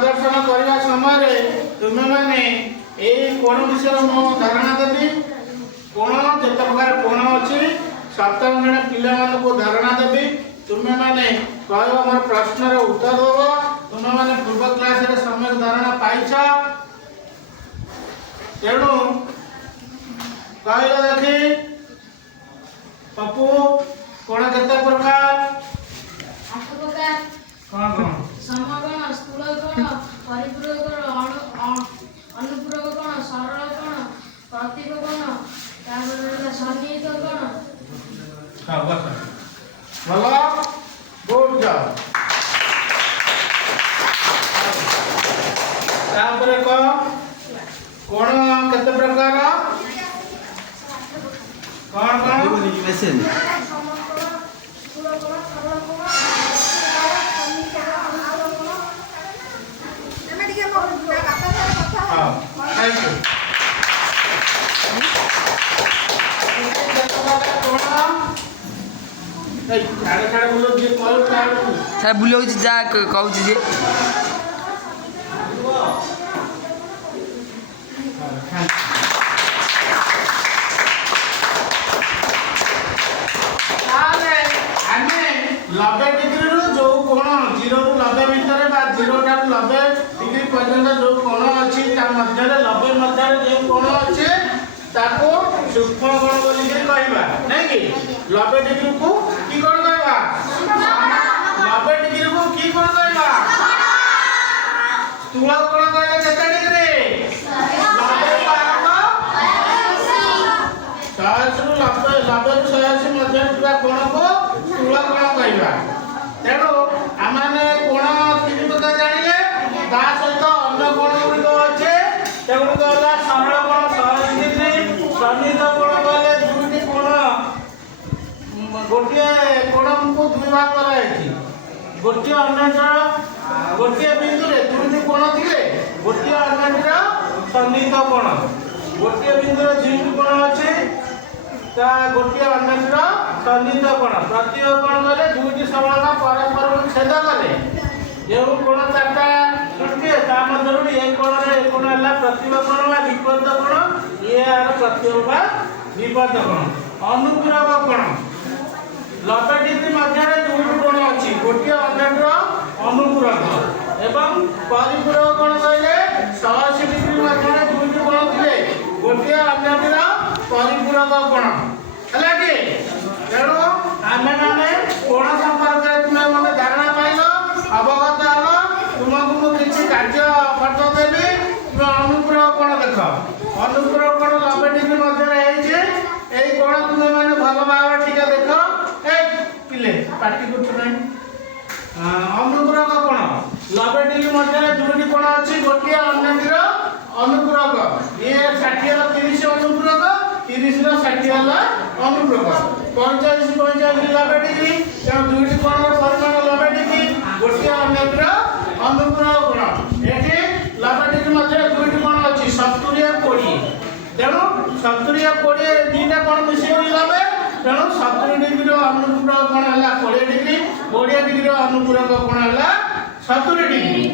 प्रदर्शन करने समय तुम्हें मैंने कोण विषय मो धारणा देवी कोण जिते प्रकार कोण अच्छी सप्तम जन पिला को धारणा देवी तुम्हें मैंने कह मोर प्रश्न उत्तर दब तुम्हें मैंने पूर्व क्लास रे समय धारणा पाइछ तेणु कह देखी पप्पू कोण केते प्रकार कौन कौन समगण स्थूल गण परिपूरक गण अनुपूरक गण सरल गण प्रतीक गण तापर सन्निहित गण हां बस भला बोल जाओ तापर को कोण केते प्रकार कौन कौन मेसेज ସାର୍ ବୁଲାଉଛି ଯାହା କହୁଛି ଯେ नब्बे डिग्री जो कोण 0 रु 90 भितर 0 टा 90 डिग्री पर्यंत जो कोण अच्छी मध्य 90 मध्य जो कोण अच्छे ताको सूक्ष्म कोण बोली कहवा नहीं कि 90 डिग्री को की कोण कहवा 90 डिग्री को की कोण कहवा स्थूल कोण कहले केते डिग्री 90 पारक 180 रु 90 रु 180 मध्य ଥିବା कोण को स्थूल कोण कहवा तेणु आमाने कोण तीन प्रकार जानिले ता सहित अन्य कोण गुडी अच्छे तेणु कहला सरल कोण 180 डिग्री सन्निहित कोण कहले दुईटी कोण गोटे कोण को दुई भाग करायछि गोटे अन्य गोटे बिंदु रे दुईटी कोण थिले गोटे अन्य सन्निहित कोण गोटे बिंदु रे दुईटी कोण अछि ता गोटे अन्य सन्निहित कोण प्रतीक कोण कहले दुईटी समाना परस्पर छेद कले जो कोण चारटा सृष्टि ता मध्यरु एक कोण रे एक कोण हला प्रतीक कोण बा विपरीत कोण ये आर प्रतीक बा विपरीत कोण अनुपूरक कोण 90 डिग्री मध्य रे दुईटी कोण अछि गोटे अन्य अनुपूरक एवं परिपूरक कोण कहले 180 डिग्री मध्य रे दुईटी कोण थिले गोटे अन्य परिपूरक कोण हला कि तेणु आमे माने कोण संपर्क तुमे मने धारणा पाइलो अवगत हलो तुमको मु किछि कार्य फटो देबी तुम अनुपूरक कोण देख अनुपूरक कोण 90 डिग्री मध्य रे हे जे एई कोण तुमे माने भलो भाव ठीक देख ए पिले पार्टी करछ नै अनुपूरक कोण 90 डिग्री मध्य रे दुईटी कोण अछि गोटे अन्य अनुपूरक ये 60 रो 30 अनुपूरक 30 रो 60 वाला अनुपूरक 45 90 डिग्री तेणु दुईटी कोण परिमाण 90 डिग्री गोटे अन्य अनुपूरक कोण एठी 90 डिग्री मध्य दुईटी कोण अछि 70 और 20 तेणु 70 और 20 दीटा कोण मिसी 90 तेणु 70 डिग्री रो अनुपूरक कोण हला 20 डिग्री 20 डिग्री रो अनुपूरक कोण हला 70 डिग्री